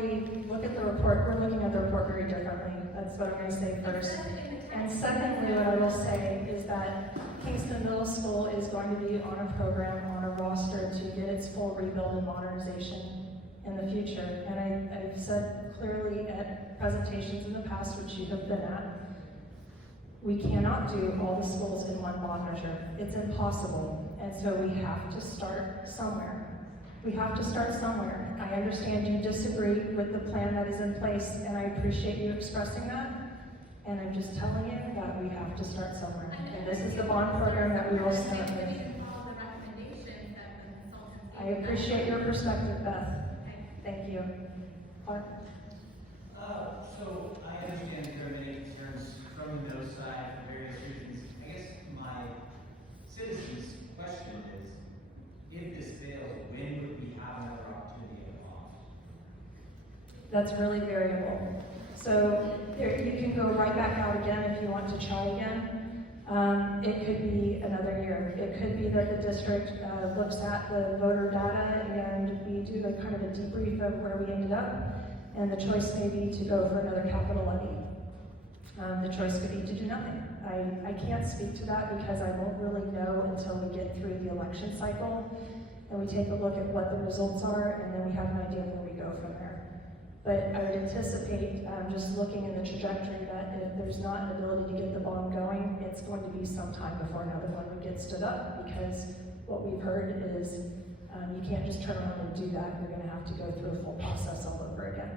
we look at the report, we're looking at the report very differently. That's what I'm going to say first. And secondly, what I will say is that Kingston Middle School is going to be on a program, on a roster to get its full rebuild and modernization in the future. And I've said clearly at presentations in the past, which you have been at, we cannot do all the schools in one bond measure. It's impossible. And so we have to start somewhere. We have to start somewhere. I understand you disagree with the plan that is in place, and I appreciate you expressing that. And I'm just telling you that we have to start somewhere. And this is the bond program that we will start with. I appreciate your perspective, Beth. Thank you. Clark? So I understand there are many concerns from the middle side for various reasons. I guess my citizen's question is, if this fails, when would we have another opportunity at a bond? That's really variable. So you can go right back out again if you want to try again. It could be another year. It could be that the district looks at the voter data and we do a kind of a debrief of where we ended up, and the choice may be to go for another capital levy. The choice could be to do nothing. I can't speak to that because I won't really know until we get through the election cycle and we take a look at what the results are, and then we have an idea where we go from there. But I would anticipate, just looking in the trajectory, that if there's not an ability to get the bond going, it's going to be some time before another one would get stood up, because what we've heard is you can't just turn around and do that. You're going to have to go through a full process all over again.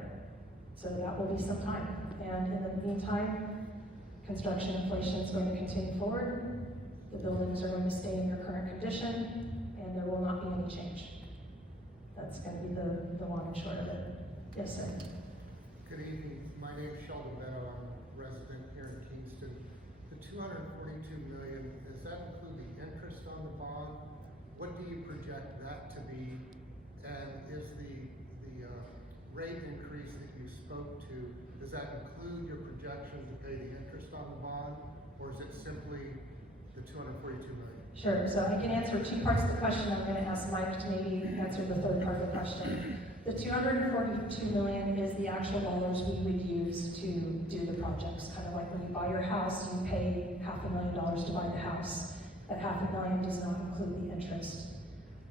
So that will be some time. And in the meantime, construction inflation is going to continue forward. The buildings are going to stay in their current condition, and there will not be any change. That's going to be the long and short of it. Yes, sir. Good evening. My name is Sheldon Meadow. I'm a resident here in Kingston. The $242 million, does that include the interest on the bond? What do you project that to be? And is the rate increase that you spoke to, does that include your projection to pay the interest on the bond, or is it simply the $242 million? Sure. So I can answer two parts of the question. I'm going to ask Mike to maybe answer the third part of the question. The $242 million is the actual dollars we would use to do the projects. Kind of like when you buy your house, you pay $500,000 to buy the house. That $500,000 does not include the interest.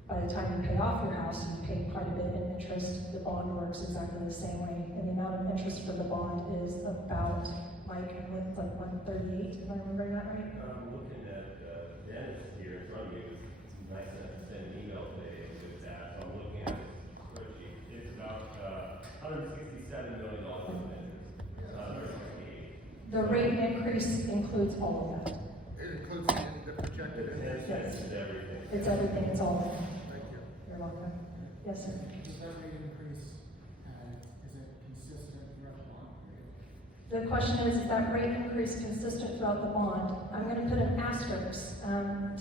By the time you pay off your house, you pay quite a bit in interest. The bond works exactly the same way. And the amount of interest for the bond is about, Mike, like 138, if I'm remembering that right? I'm looking at Dennis here in front of me. It's nice enough to send an email today with that. So I'm looking at this spreadsheet. It's about $167 million in interest. The rate increase includes all of that. It includes the projected interest? Yes. It's everything. It's everything, it's all in. Thank you. You're welcome. Yes, sir. Is that rate increase, is it consistent throughout the bond period? The question is that rate increase consistent throughout the bond? I'm going to put an asterisk.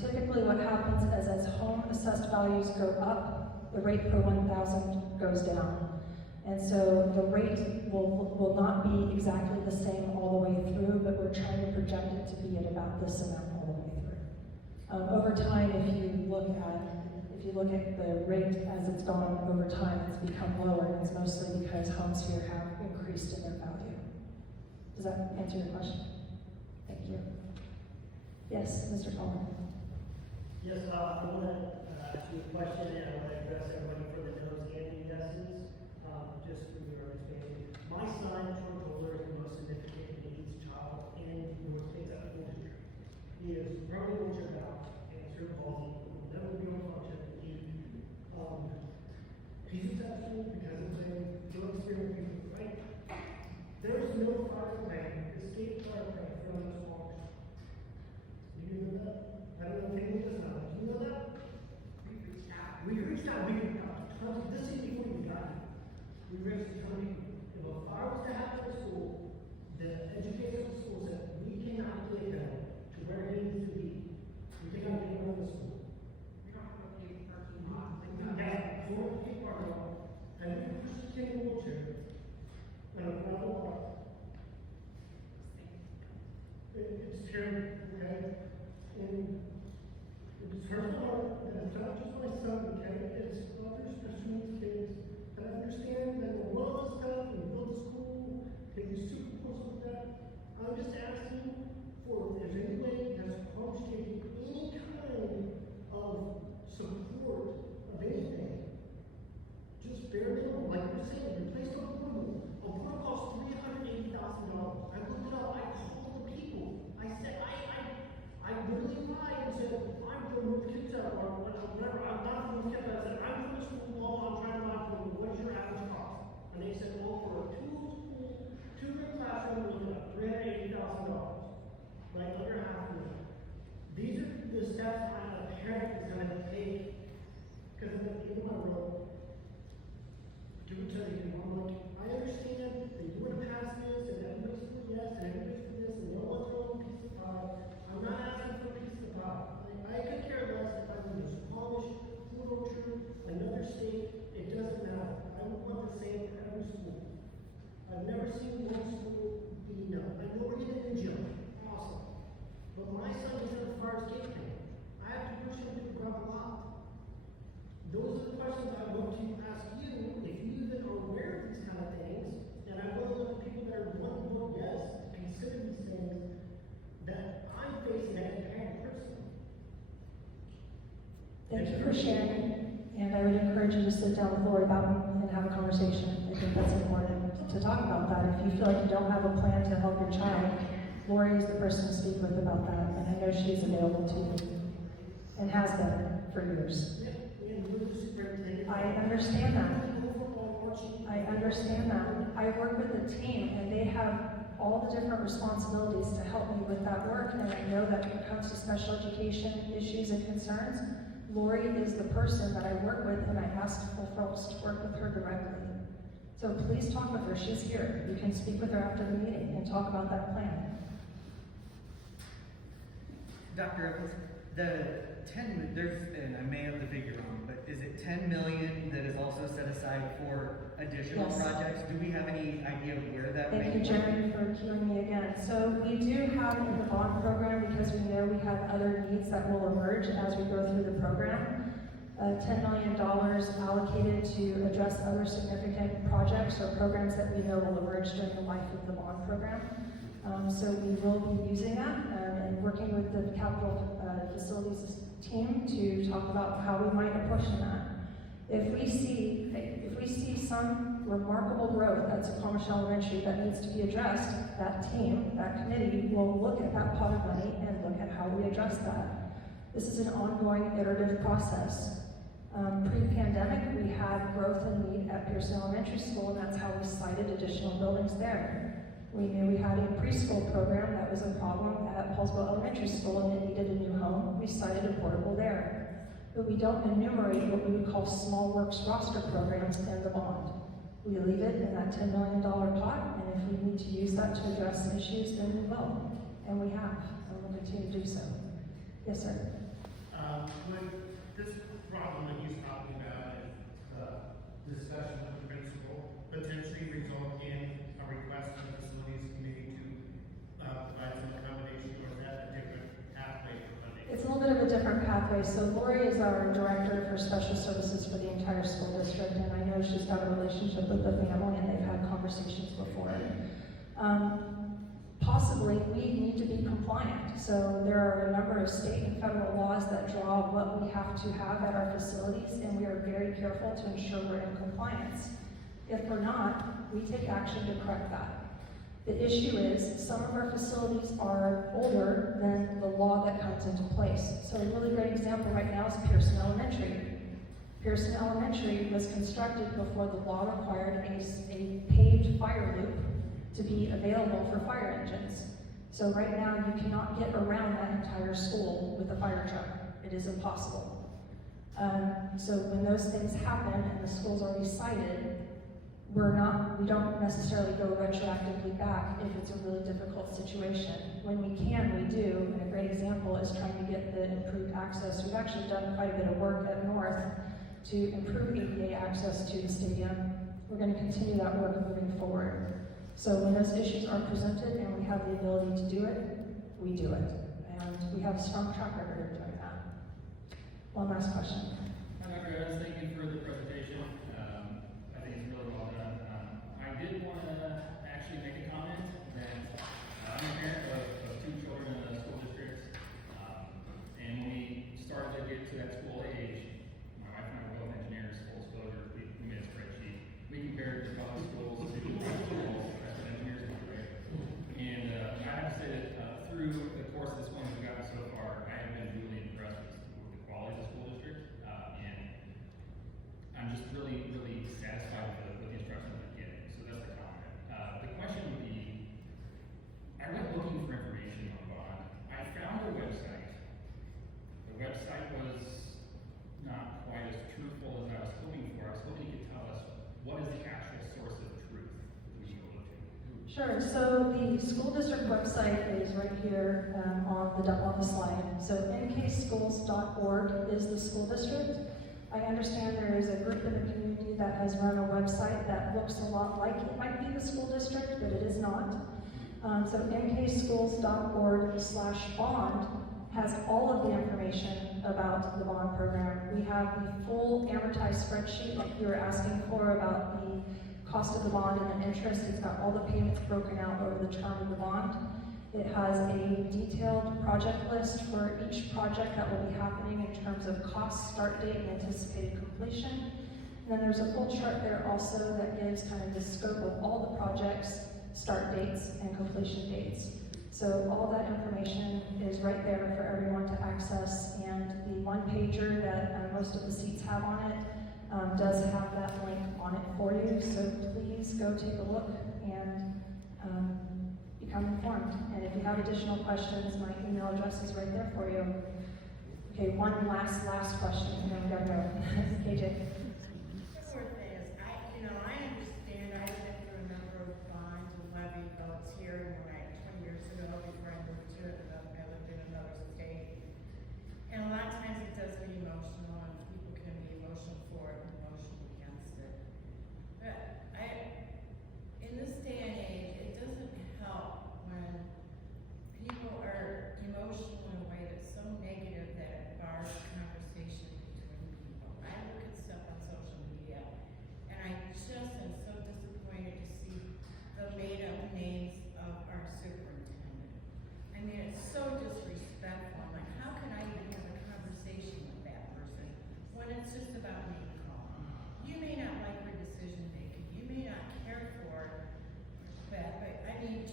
Typically what happens is as home assessed values go up, the rate per 1,000 goes down. And so the rate will not be exactly the same all the way through, but we're trying to project it to be at about this amount all the way through. Over time, if you look at the rate as it's gone over time, it's become lower, and it's mostly because homes here have increased in their value. Does that answer your question? Thank you. Yes, Mr. Coleman. Yes, I want to ask you a question, and I want to address everybody for the no's and the yeses, just for your understanding. My son, Troy Kohler, is the most significant needs child in North States School District. He is currently wheelchair bound and cerebral palsy, will never be able to function. He's exceptional because of the experience, right? There is no fire plan, escape fire plan from this launch. Do you know that? I don't know if anyone does know. Do you know that? We reached out. We reached out to tons of, this is before we got here. We reached out to tons of people. If a fire was to happen at school, the educators of the school said, we cannot get him to where he needs to be. We cannot get him out of the school. We don't have to pay 13 months. Yeah, so we're taking part of it. And we push the kid in a wheelchair. And a gravel park. It's terrible, okay? And it's hurtful, and it's not just my son, okay? It's other special needs kids. And I understand that the world is for sharing, and I would encourage you to sit down with Lori Bowden and have a conversation. I think that's important to talk about that. If you feel like you don't have a plan to help your child, Lori is the person to speak with about that, and I know she's available to you, and has been for years. I understand that. I understand that. I work with a team, and they have all the different responsibilities to help me with that work, and I know that when it comes to special education issues and concerns, Lori is the person that I work with, and I ask for folks to work with her directly. So please talk with her. She's here. You can speak with her after the meeting and talk about that plan. Dr. Evans, and I may have the figure wrong, but is it 10 million that is also set aside for additional Yes. projects? Do we have any idea of where that may Thank you, be? Jeremy, for cueing me again. So we do have in the bond program, because we know we have other needs that will emerge as we go through the program, $10 million allocated to address other significant projects or programs that we know will emerge during the life of the bond program. So we will be using that and working with the capital facilities team to talk about how we might apportion that. If we see some remarkable growth at Wolfle Elementary that needs to be addressed, that team, that committee will look at that pot of money and look at how we address that. This is an ongoing iterative process. Pre-pandemic, we had growth in need at Pearson Elementary School, and that's how we cited additional buildings there. We knew we had a preschool program that was a problem at Paulsville Elementary School, and it needed a new home. We cited a portable there. But we don't enumerate what we would call small works roster programs in the bond. We leave it in that $10 million pot, and if we need to use that to address issues, then we will. And we have, and we'll continue to do so. Yes, sir. With this problem that he's talking about, is discussion with the principal potentially result in a request from the facilities committee to provide some accommodation, or is that a different pathway for funding? It's a little bit of a different pathway. So Lori is our director for special services for the entire school district, and I know she's got a relationship with the family, and they've had conversations before. Possibly, we need to be compliant. So there are a number of state and federal laws that draw what we have to have at our facilities, and we are very careful to ensure we're in compliance. If we're not, we take action to correct that. The issue is some of our facilities are older than the law that comes into place. So a really great example right now is Pearson Elementary. Pearson Elementary was constructed before the law required a paved fire loop to be available for fire engines. So right now you cannot get around that entire school with a fire truck. It is impossible. So when those things happen and the school's already cited, we don't necessarily go retroactively back if it's a really difficult situation. When we can, we do, and a great example is trying to get the improved access. We've actually done quite a bit of work at North to improve ADA access to the stadium. We're going to continue that work moving forward. So when those issues are presented and we have the ability to do it, we do it. And we have a strong track record of doing that. One last question. Hi, Dr. Evans, thank you for the presentation. I think it's really well done. I did want to actually make a comment that I'm a parent of two children in the school district. And when we started to get to that school age, my wife and I were both engineers, full disclosure, we made a spreadsheet. We compared public schools to private schools. And I have to say that through the course of this one we've gotten so far, I have been really impressed with the quality of the school district, and I'm just really, really satisfied with the instruction that I'm getting. So that's the comment. The question would be, I went looking for information on bond. I found a website. The website was not quite as truthful as I was hoping for. I was hoping you could tell us what is the actual source of truth that we can look to. Sure. So the school district website is right here on the slide. So nkschools.org is the school district. I understand there is a group in the community that has run a website that looks a lot like it might be the school district, but it is not. So nkschools.org/bond has all of the information about the bond program. We have the full amortized spreadsheet like you were asking for about the cost of the bond and the interest. It's got all the payments broken out over the term of the bond. It has a detailed project list for each project that will be happening in terms of cost, start date, and anticipated completion. And then there's a full chart there also that gives kind of the scope of all the projects, start dates, and completion dates. So all that information is right there for everyone to access, and the one pager that most of the seats have on it does have that link on it for you. So please go take a look and become informed. And if you have additional questions, my email address is right there for you. Okay, one last question, and then we gotta go. KJ. Sort of thing is, I understand, I've been through a number of bonds and levy votes here when 20 years ago, before I moved to it, I lived in another state. And a lot of times it does get emotional, and people can be emotional for it and emotional against it. But in this day and age, it doesn't help when people are emotional in a way that's so negative that it bars conversation between people. I look at stuff on social media, and I just am so disappointed to see the made-up names of our superintendent. I mean, it's so disrespectful. I'm like, how can I even have a conversation with that person when it's just about me calling? You may not like her decision making, you may not care for that, but I mean,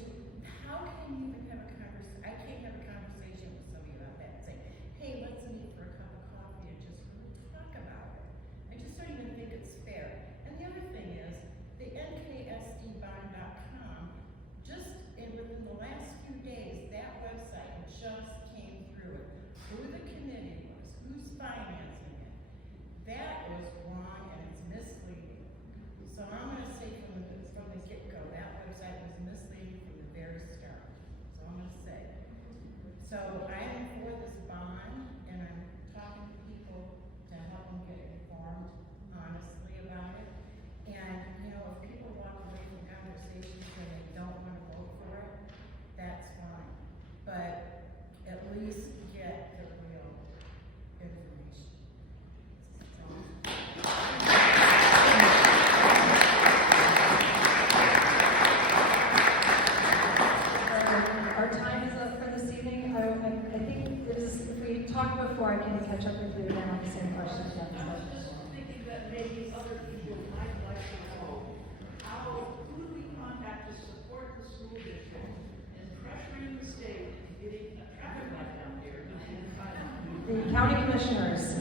how can you even have a conversation? I can't have a conversation with somebody about that and say, hey, let's meet for a cup of coffee and just really talk about it. I just don't even think it's fair. And the other thing is, the NKSDbond.com, just within the last few days, that website just came through it. Who the committee was, who's financing it. That was wrong and it's misleading. So I'm gonna say from the get-go, that website was misleading from the very start. So I'm gonna say. So I am for this bond, and I'm talking to people to help them get informed honestly about it. And, if people walk away from conversations and they don't wanna vote for it, that's fine. But at least get the real information. Our time is up for this evening. I think if we talked before, I can catch up with you again on the same questions. I was just thinking that maybe other people might like to know, who do we contact to support the school district in pressuring the state and getting a traffic light down here? The county commissioners.